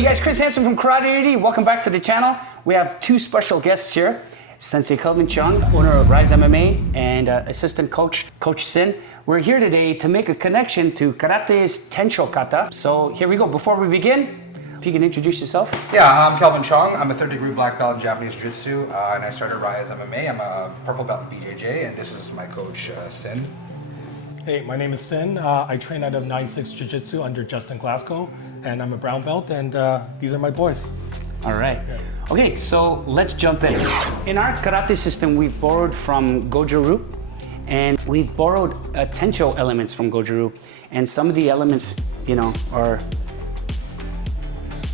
Hey guys, Chris Hansen from Karate Unity. Welcome back to the channel. We have two special guests here. Sensei Kelvin Cheong, owner of RIZE MMA, and assistant coach, Coach Sin. We're here today to make a connection to Karate's Tensho Kata. So here we go. Before we begin, if you can introduce yourself. Yeah, I'm Kelvin Cheong. I'm a third degree black belt in Japanese Jiu-Jitsu, and I started RIZE MMA. I'm a purple belt in BJJ, and this is my coach, Sin. Hey, my name is Sin. I train out of 9-6 Jiu-Jitsu under Justin Glasgow, and I'm a brown belt, and these are my boys. All right. Okay, so let's jump in. In our karate system, we've borrowed from Goju-Ryu, and we've borrowed Tensho elements from Goju-Ryu, and some of the elements, are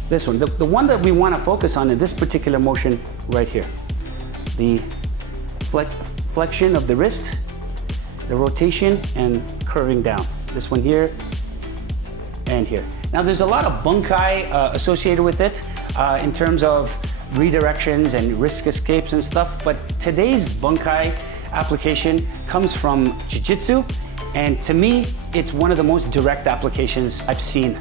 this one. The one that we want to focus on in this particular motion right here. The flexion of the wrist, the rotation, and curving down. This one here and here. Now there's a lot of bunkai associated with it in terms of redirections and risk escapes and stuff, but today's bunkai application comes from jiu-jitsu, and to me, it's one of the most direct applications I've seen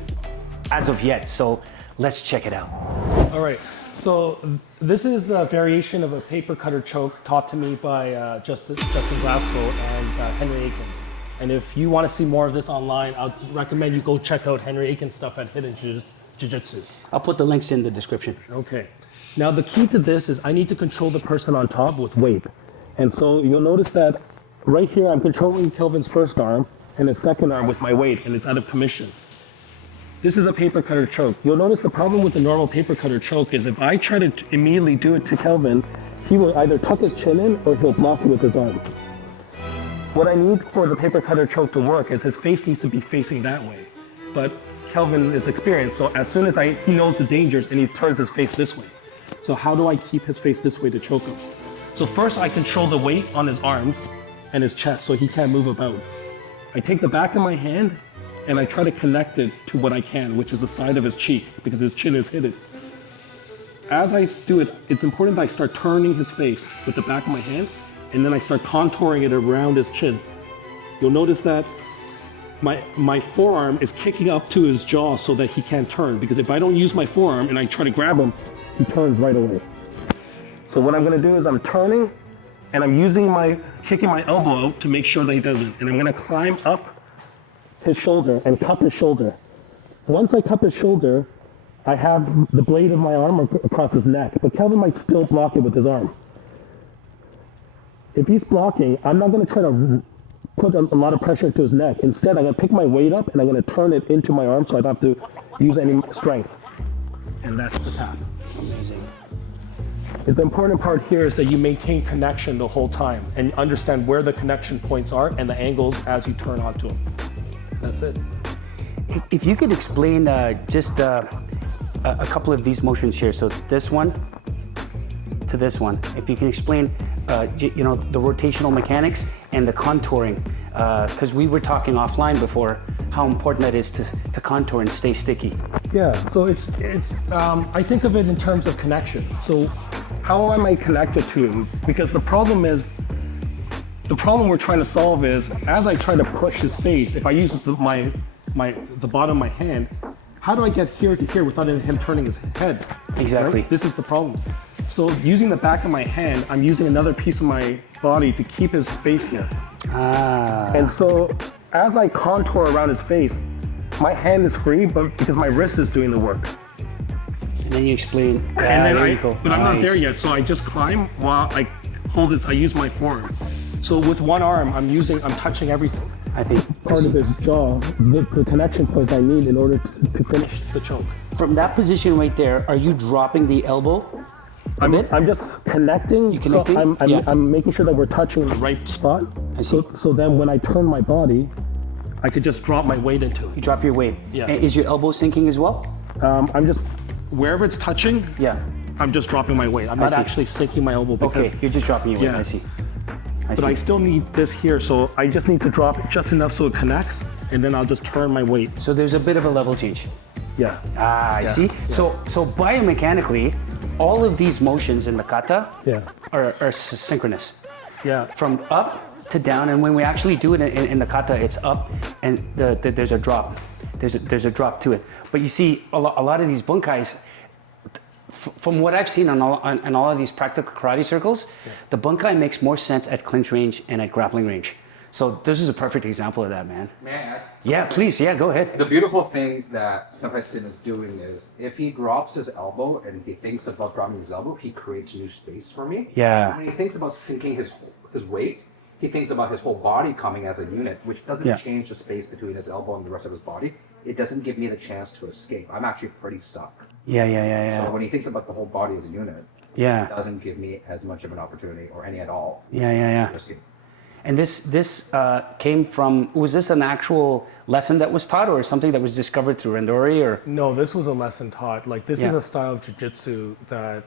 as of yet, so let's check it out. All right, so this is a variation of a paper cutter choke taught to me by Justin Glasgow and Henry Akins. And if you want to see more of this online, I'd recommend you go check out Henry Akins' stuff at Hidden Jiu-Jitsu. I'll put the links in the description. Okay. Now the key to this is I need to control the person on top with weight. And so you'll notice that right here I'm controlling Kelvin's first arm and his second arm with my weight, and it's out of commission. This is a paper cutter choke. You'll notice the problem with the normal paper cutter choke is if I try to immediately do it to Kelvin, he will either tuck his chin in or he'll block it with his arm. What I need for the paper cutter choke to work is his face needs to be facing that way. But Kelvin is experienced, so as soon as he knows the dangers and he turns his face this way. So how do I keep his face this way to choke him? So first I control the weight on his arms and his chest so he can't move about. I take the back of my hand and I try to connect it to what I can, which is the side of his cheek, because his chin is hidden. As I do it, it's important that I start turning his face with the back of my hand, and then I start contouring it around his chin. You'll notice that my forearm is kicking up to his jaw so that he can't turn, because if I don't use my forearm and I try to grab him, he turns right away. So what I'm gonna do is I'm turning, and I'm kicking my elbow out to make sure that he doesn't, and I'm gonna climb up his shoulder and cup his shoulder. Once I cup his shoulder, I have the blade of my arm across his neck, but Kelvin might still block it with his arm. If he's blocking, I'm not gonna try to put a lot of pressure to his neck. Instead, I'm gonna pick my weight up and I'm gonna turn it into my arm so I don't have to use any strength. And that's the tap. Amazing. The important part here is that you maintain connection the whole time and understand where the connection points are and the angles as you turn onto them. That's it. If you could explain just a couple of these motions here. So this one to this one. If you can explain, the rotational mechanics and the contouring, because we were talking offline before how important that is to contour and stay sticky. Yeah. So it's I think of it in terms of connection. So how am I connected to him? Because the problem we're trying to solve is, as I try to push his face, if I use the bottom of my hand, how do I get here to here without him turning his head? Exactly. Right? This is the problem. So using the back of my hand, I'm using another piece of my body to keep his face here. And so as I contour around his face, my hand is free, but because my wrist is doing the work. And then you explain. And then you go. But I'm not there yet, so I just climb while I use my forearm. So with one arm, I'm touching everything. I think part of his jaw, the connection points I need in order to finish the choke. From that position right there, are you dropping the elbow a bit? I'm just connecting. You connecting? So I'm making sure that we're touching the right spot. I see. So then when I turn my body, I could just drop my weight into it. You drop your weight. Yeah. And is your elbow sinking as well? I'm just, wherever it's touching, Yeah. I'm just dropping my weight. I'm not actually sinking my elbow because. Okay, you're just dropping your weight. Yeah. I see. But I still need this here, so I just need to drop it just enough so it connects, and then I'll just turn my weight. So there's a bit of a level change. Yeah. I see. Yeah. So biomechanically, all of these motions in the kata are synchronous. Yeah. From up to down, and when we actually do it in the kata, it's up and there's a drop. there's a drop to it. But you see, a lot of these bunkais, from what I've seen on all of these practical karate circles, the bunkai makes more sense at clinch range and at grappling range. So this is a perfect example of that, man. May I add? Yeah, please. Yeah, go ahead. The beautiful thing that Senpai Sin is doing is if he drops his elbow and he thinks about dropping his elbow, he creates new space for me. Yeah. When he thinks about sinking his weight, he thinks about his whole body coming as a unit, which doesn't change the space between his elbow and the rest of his body. It doesn't give me the chance to escape. I'm actually pretty stuck. Yeah. So when he thinks about the whole body as a unit, it doesn't give me as much of an opportunity or any at all. Yeah. To escape. And this came from, was this an actual lesson that was taught or something that was discovered through Randori or? No, this was a lesson taught. Like this is a style of jiu-jitsu that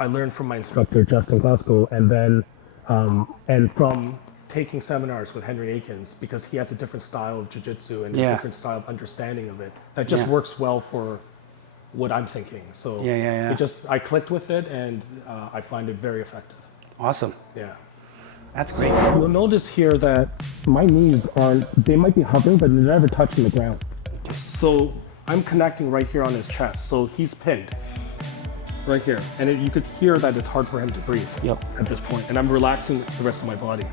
I learned from my instructor, Justin Glasgow, and then, and from taking seminars with Henry Akins, because he has a different style of jiu-jitsu and a different style of understanding of it that just works well for what I'm thinking. So it just, I clicked with it and I find it very effective. Awesome. Yeah. That's great. You'll notice here that my knees they might be hovering, but they're never touching the ground. So I'm connecting right here on his chest. So he's pinned right here. And you could hear that it's hard for him to breathe at this point. And I'm relaxing the rest of my body.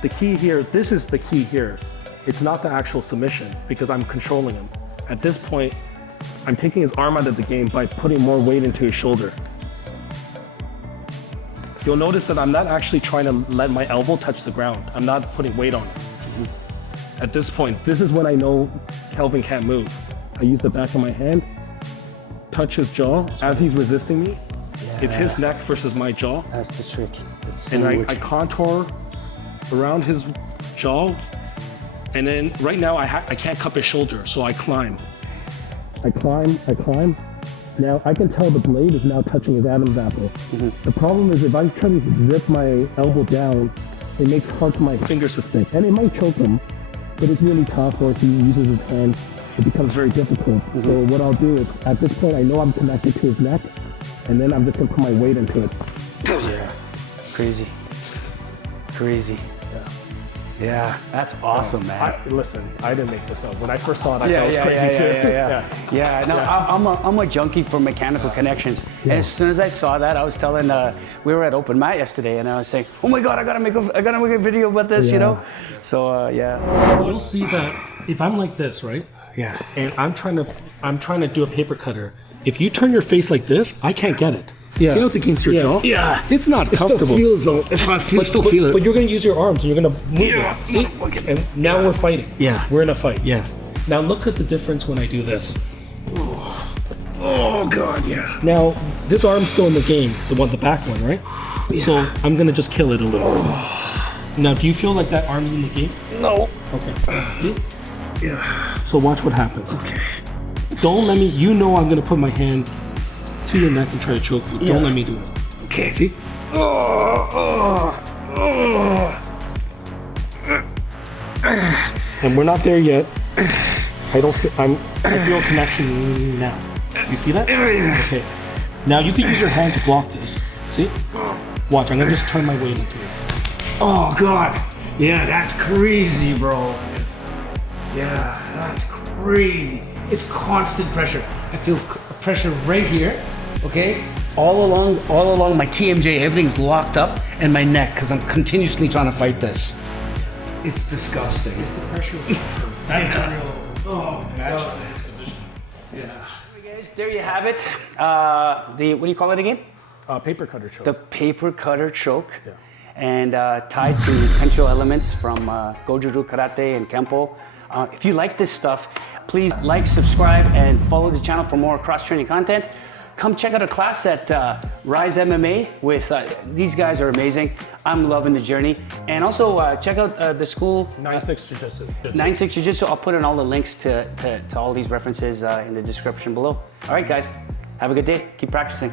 The key here, this is the key here. It's not the actual submission because I'm controlling him. At this point, I'm taking his arm out of the game by putting more weight into his shoulder. You'll notice that I'm not actually trying to let my elbow touch the ground. I'm not putting weight on it. At this point, this is when I know Kelvin can't move. I use the back of my hand, touch his jaw as he's resisting me. It's his neck versus my jaw. That's the trick. And I contour around his jaw. And then right now I can't cup his shoulder, so I climb. I climb. Now I can tell the blade is now touching his Adam's apple. The problem is if I try to rip my elbow down, it makes it hard for my fingers to stick. And it might choke him, but it's really tough, or if he uses his hand, it becomes very difficult. So what I'll do is, at this point, I know I'm connected to his neck, and then I'm just gonna put my weight into it. Crazy. Yeah, that's awesome, man. Listen, I didn't make this up. When I first saw it, I thought it was crazy too. No, I'm a junkie for mechanical connections. And as soon as I saw that, I was telling, we were at Open Mat yesterday, and I was saying, oh my God, I gotta make a video about this, you know? So, You'll see that if I'm like this, right? Yeah. And I'm trying to do a paper cutter. If you turn your face like this, I can't get it. See how it's against your jaw? Yeah. It's not comfortable. Still feel it. But you're going to use your arms and you're going to move it. See? And now we're fighting. Yeah. We're in a fight. Yeah. Now look at the difference when I do this. Oh God, yeah. Now, this arm's still in the game, the back one, right? Yeah. So I'm going to just kill it a little. Now, do you feel like that arm's in the game? No. Okay. See? Yeah. So watch what happens. Okay. Don't let me, I'm going to put my hand to your neck and try to choke you. Don't let me do it. Okay. See? And we're not there yet. I feel a connection now. You see that? Okay. Now you can use your hand to block this. See? Watch, I'm gonna just turn my weight into it. Oh God. Yeah, that's crazy, bro. Yeah, that's crazy. It's constant pressure. I feel pressure right here, okay? All along my TMJ, everything's locked up, and my neck, because I'm continuously trying to fight this. It's disgusting. It's the pressure of the insurance. That's the real match in his position. Yeah. Anyway, guys, there you have it. What do you call it again? Paper cutter choke. The paper cutter choke. Yeah. And tied to Tensho elements from Goju-Ryu Karate and Kempo. If you like this stuff, please like, subscribe, and follow the channel for more cross-training content. Come check out a class at RIZE MMA with, these guys are amazing. I'm loving the journey. And also check out the school. 9-6 Jiu-Jitsu. 9-6 Jiu-Jitsu. I'll put in all the links to all these references in the description below. All right, guys. Have a good day. Keep practicing.